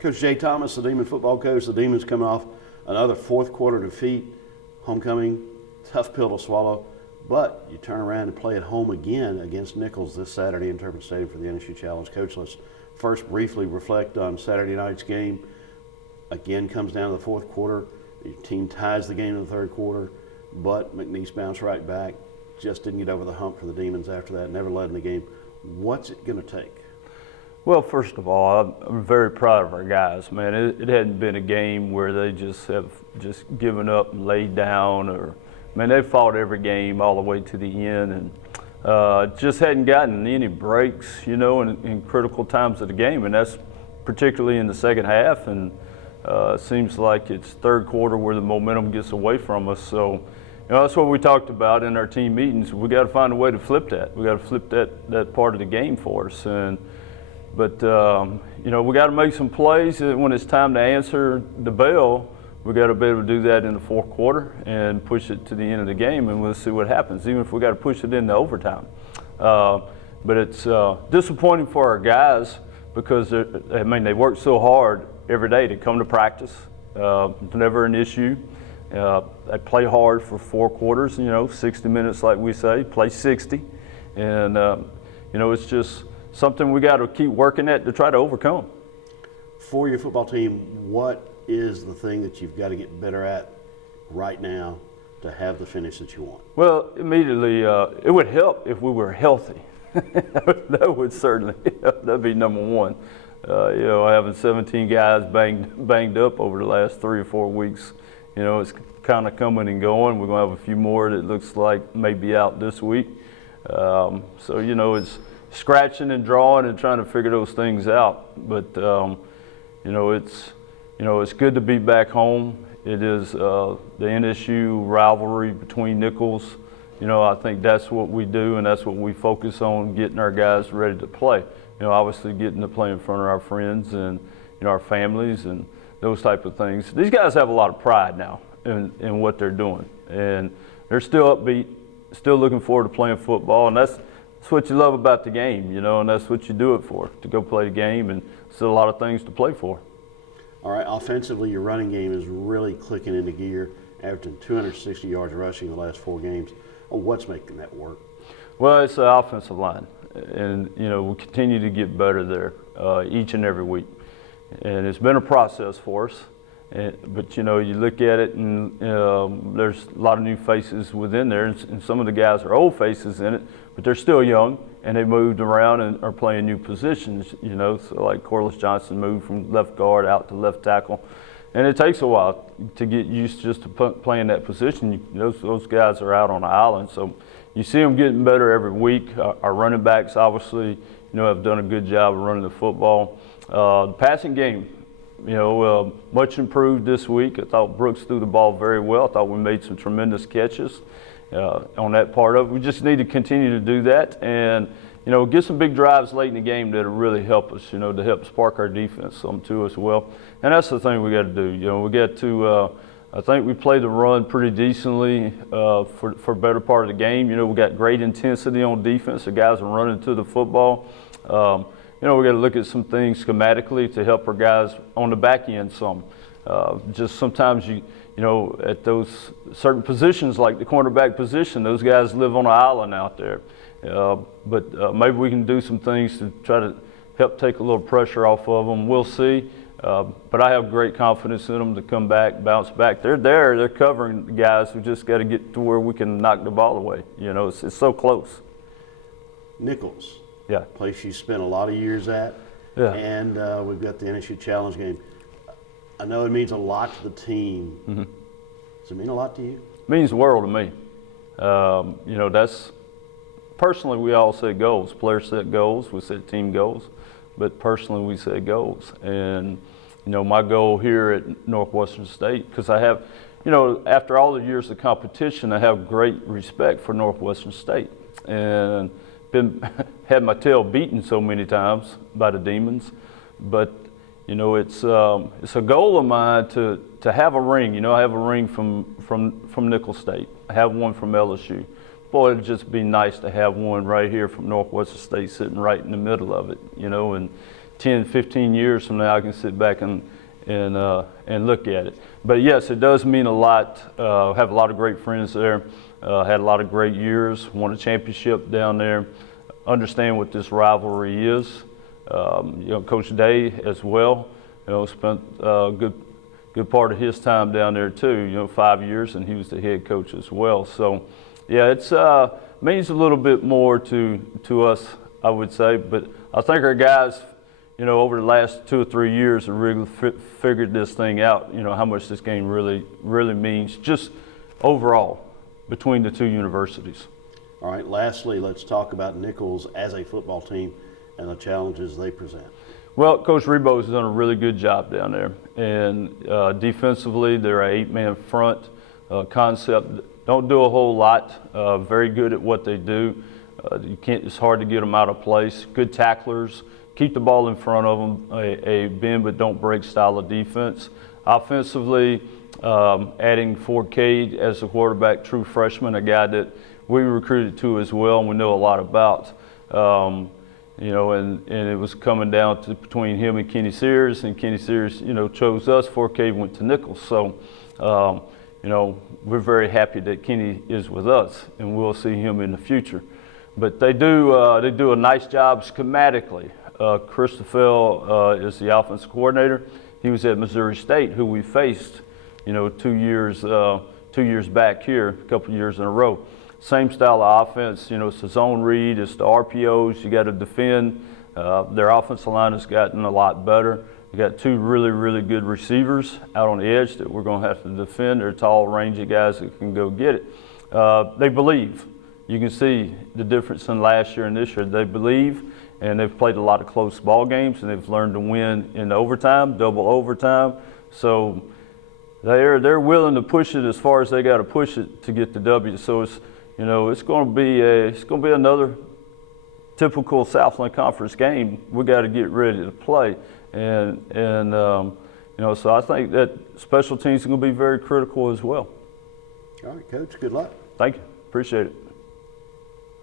Coach Jay Thomas, the Demon football coach. The Demons coming off another fourth quarter defeat. Homecoming, tough pill to swallow. But you turn around and play at home again against Nicholls this Saturday in Turpin Stadium for the NSU Challenge. Coach, let's first briefly reflect on Saturday night's game. Again, comes down to the fourth quarter. The team ties the game in the third quarter, but McNeese bounced right back. Just didn't get over the hump for the Demons after that. Never led in the game. What's it going to take? Well, first of all, I'm very proud of our guys, man. It hadn't been a game where they just have just given up and laid down, or, man, they fought every game all the way to the end, and just hadn't gotten any breaks, you know, in critical times of the game, and that's particularly in the second half, and it seems like it's third quarter where the momentum gets away from us. So, you know, that's what we talked about in our team meetings. We got to find a way to flip that. We got to flip that part of the game for us, But, you know, we got to make some plays when it's time to answer the bell. We got to be able to do that in the fourth quarter and push it to the end of the game, and we'll see what happens, even if we got to push it into overtime. But it's disappointing for our guys because, I mean, they work so hard every day to come to practice. Never an issue. They play hard for 4 quarters, you know, 60 minutes like we say, play 60. And, you know, it's just something we got to keep working at to try to overcome. For your football team, what is the thing that you've got to get better at right now to have the finish that you want? Well, immediately, it would help if we were healthy. That would certainly help. That'd be number one. You know, having 17 guys banged up over the last 3 or 4 weeks, you know, it's kind of coming and going. We're going to have a few more that looks like may be out this week. So, you know, it's scratching and drawing and trying to figure those things out. But you know, it's good to be back home. It is the NSU rivalry between Nicholls. You know, I think that's what we do, and that's what we focus on, getting our guys ready to play. You know, obviously getting to play in front of our friends and, you know, our families and those type of things. These guys have a lot of pride now in what they're doing, and they're still upbeat, still looking forward to playing football, and that's what you love about the game, you know, and that's what you do it for, to go play the game, and still a lot of things to play for. All right, offensively, your running game is really clicking into gear, averaging 260 yards rushing in the last 4 games. What's making that work? Well, it's the offensive line, and, you know, we continue to get better there each and every week. And it's been a process for us, but, you know, you look at it, and there's a lot of new faces within there, and some of the guys are old faces in it, but they're still young, and they moved around and are playing new positions, you know. So like Corliss Johnson moved from left guard out to left tackle, and it takes a while to get used just to playing that position. Those guys are out on the island, so you see them getting better every week. Our running backs obviously, you know, have done a good job of running the football. The passing game, you know, much improved this week. I thought Brooks threw the ball very well. I thought we made some tremendous catches on that part of it. We just need to continue to do that, and, you know, get some big drives late in the game that'll really help us, you know, to help spark our defense some too as well. And that's the thing we got to do. You know, we got to. I think we played the run pretty decently for a better part of the game. You know, we got great intensity on defense. The guys are running to the football. You know, we got to look at some things schematically to help our guys on the back end some. Just sometimes you know, at those certain positions like the cornerback position, those guys live on an island out there. But maybe we can do some things to try to help take a little pressure off of them. We'll see. But I have great confidence in them to come back, bounce back. They're there. They're covering the guys. We just got to get to where we can knock the ball away. You know, it's so close. Nicholls. Yeah. Place you spent a lot of years at. Yeah. And we've got the NSU Challenge game. I know it means a lot to the team. Mm-hmm. Does it mean a lot to you? It means the world to me. You know, that's personally, we all set goals. Players set goals. We set team goals. But personally, we set goals. And, you know, my goal here at Northwestern State, because I have, you know, after all the years of competition, I have great respect for Northwestern State. And had my tail beaten so many times by the Demons. But, you know, it's a goal of mine to have a ring. You know, I have a ring from Nicholls State. I have one from LSU. Boy, it'd just be nice to have one right here from Northwestern State sitting right in the middle of it, you know, and 10, 15 years from now, I can sit back and look at it. But yes, it does mean a lot. Have a lot of great friends there. Had a lot of great years. Won a championship down there. Understand what this rivalry is. Coach Day as well. Spent a good part of his time down there too. 5 years, and he was the head coach as well. So, yeah, it's means a little bit more to us, I would say. But I think our guys, over the last 2 or 3 years, have really figured this thing out. How much this game really means, just overall, between the two universities. All right, lastly, let's talk about Nichols as a football team and the challenges they present. Well, Coach Rebo's done a really good job down there. And defensively, they're an 8-man front concept. Don't do a whole lot. Very good at what they do. It's hard to get them out of place. Good tacklers. Keep the ball in front of them. A bend but don't break style of defense. Offensively, adding Ford Cade as the quarterback, true freshman, a guy that we recruited to as well and we know a lot about. And it was coming down to between him and Kenny Sears, and Kenny Sears, chose us. Ford Cade went to Nichols. So, we're very happy that Kenny is with us, and we'll see him in the future. But they do a nice job schematically. Chris DeFell is the offensive coordinator. He was at Missouri State, who we faced, 2 years back here, a couple years in a row. Same style of offense, it's the zone read, it's the RPOs, you got to defend. Their offensive line has gotten a lot better. You got 2 really good receivers out on the edge that we're going to have to defend. They're tall, rangy guys that can go get it. They believe. You can see the difference in last year and this year. They believe, and they've played a lot of close ball games, and they've learned to win in overtime, double overtime. So they're willing to push it as far as they got to push it to get the W. So it's going to be another typical Southland Conference game. We got to get ready to play, and so I think that special teams are going to be very critical as well. All right, Coach. Good luck. Thank you. Appreciate it.